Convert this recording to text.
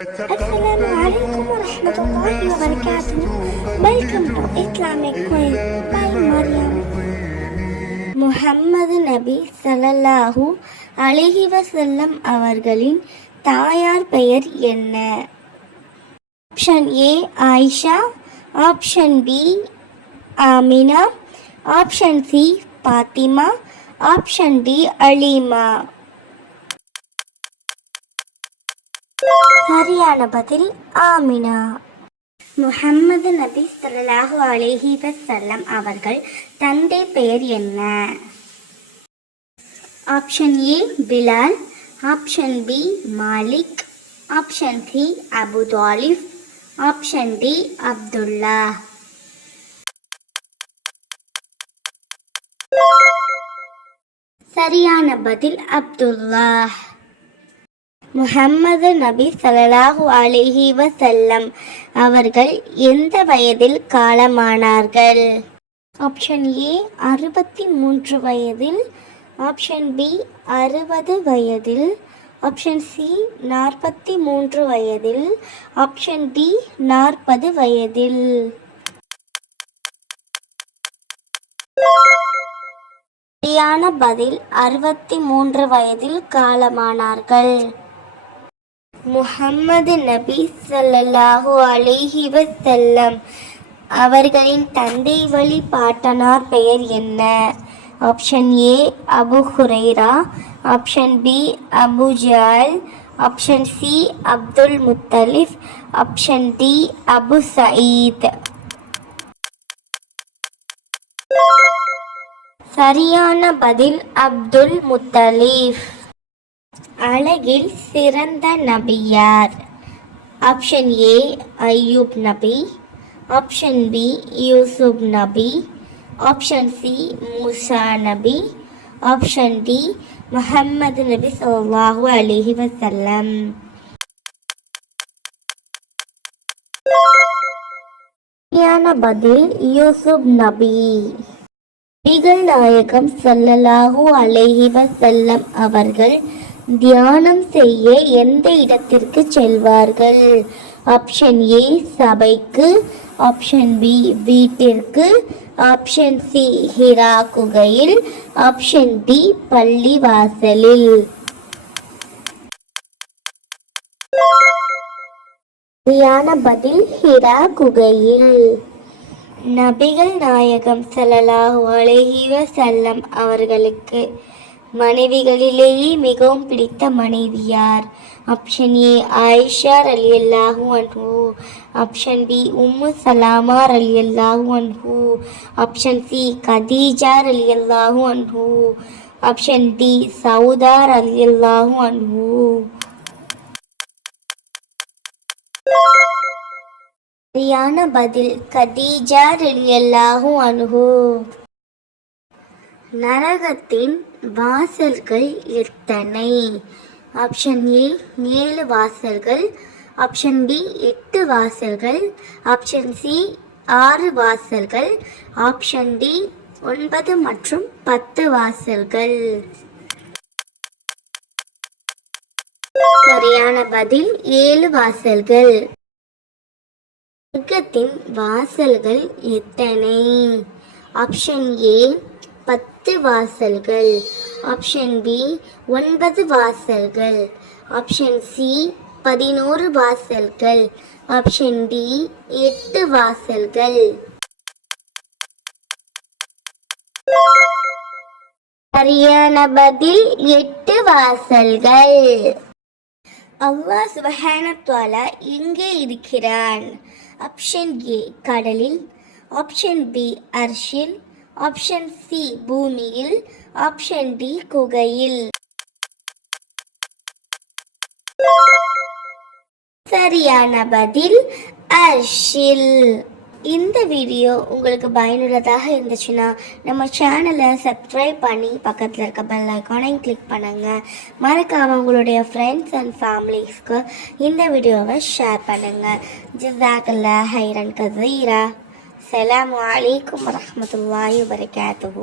Assalamualaikum warahmatullahi wabarakatuh. Welcome to Islamic Queen by Maryam. Muhammad நபி ஸல்லல்லாஹு அலைஹி வஸல்லம் அவர்களின் தாயார் பெயர் என்ன? Option A Ayesha, option B Amina, option C Fatima, option D Halima. சரியான பதில் ஆமினா. முஹம்மது நபி ஸல்லல்லாஹு அலைஹி வஸல்லம் அவர்கள் தந்தை பெயர் என்ன? Option A Bilal, option B Malik, option C Abu Talib, option D Abdullah. சரியான பதில் அப்துல்லா. முஹம்மது நபி ஸல்லல்லாஹு அலைஹி வஸல்லம் அவர்கள் எந்த வயதில் காலமானார்கள்? ஆப்ஷன் ஏ 63 வயதில், ஆப்ஷன் பி 60 வயதில், ஆப்ஷன் சி 43 வயதில், ஆப்ஷன் டி 40 வயதில். சரியான பதில் 63 வயதில் காலமானார்கள். முஹம்மது நபி ஸல்லல்லாஹு அலைஹி வஸல்லம் அவர்களின் தந்தை வழி பாட்டனார் பெயர் என்ன? Option A Abu Hurairah, option B Abu Jahl, option C Abdul Muttalib, option D Abu Saeed. சரியான பதில் அப்துல் முத்தலிப். அழகில் சிறந்த நபி யார்? ஆப்ஷன் ஏ அய்யூப் நபி, ஆப்ஷன் பி யூசுப் நபி, ஆப்ஷன் சி மூசா நபி, ஆப்ஷன் டி முஹம்மது நபி ஸல்லல்லாஹு அலைஹி வஸல்லம். சரியான பதில் யூசுப் நபி. நபிகள் நாயகம் ஸல்லல்லாஹு அலைஹி வஸல்லம் அவர்கள் தியானம் செய்ய எந்த இடத்திற்கு செல்வார்கள்? ஆப்ஷன் ஏ சபைக்கு, ஆப்ஷன் பி வீட்டிற்கு, ஆப்ஷன் சி ஹிரா குகையில், ஆப்ஷன் டி பள்ளி வாசலில். சரியான பதில் ஹிரா குகையில். நபிகள் நாயகம் ஸல்லல்லாஹு அலைஹி வஸல்லம் அவர்களுக்கு மனைவிகளிலேயே மிகவும் பிடித்த மனைவி யார்? ஆப்ஷன் ஏ ஆயிஷா ரலியல்லாஹு அன்ஹு, ஆப்ஷன் பி உம்மு சலாமா ரலியல்லாஹு அன்ஹு, ஆப்ஷன் சி கதீஜா ரலியல்லாஹு அன்ஹு, ஆப்ஷன் டி சௌதா ரலியல்லாஹு அன்ஹு. சரியான பதில் கதீஜா ரலியல்லாஹு அன்ஹு. நரகத்தின் வாசல்கள் எத்தனை? ஆப்ஷன் ஏ 7 வாசல்கள், ஆப்ஷன் பி 8 வாசல்கள், ஆப்ஷன் சி 6 வாசல்கள், ஆப்ஷன் டி 9 மற்றும் 10 வாசல்கள். சரியான பதில் 7 வாசல்கள். சொர்க்கத்தின் வாசல்கள் எத்தனை? ஆப்ஷன் ஏ 10 வாசல்கள், ஆப்ஷன் பி 9 வாசல்கள், ஆப்ஷன் சி 11 வாசல்கள், ஆப்ஷன் டி 8 வாசல்கள். சரியான பதில் 8 வாசல்கள். அல்லாஹ் சுப்ஹானஹு வ தஆலா எங்கே இருக்கிறான்? ஆப்ஷன் ஏ கடலில், ஆப்ஷன் பி அர்ஷில், ஆப்ஷன் சி பூமியில், ஆப்ஷன் டி குகையில். சரியான பதில் அர்ஷில். இந்த வீடியோ உங்களுக்கு பயனுள்ளதாக இருந்துச்சுன்னா நம்ம சேனலை சப்ஸ்கிரைப் பண்ணி பக்கத்தில் இருக்க பெல் ஐக்கானையும் கிளிக் பண்ணுங்கள். மறக்காமல் உங்களுடைய ஃப்ரெண்ட்ஸ் அண்ட் ஃபேமிலிஸ்க்கு இந்த வீடியோவை ஷேர் பண்ணுங்கள். ஜஸாக்கல்லாஹ் ஹைரன் கஸீரா. அஸ்ஸலாமு அலைக்கும் வரஹ்மத்துல்லாஹி வபரகாத்துஹு.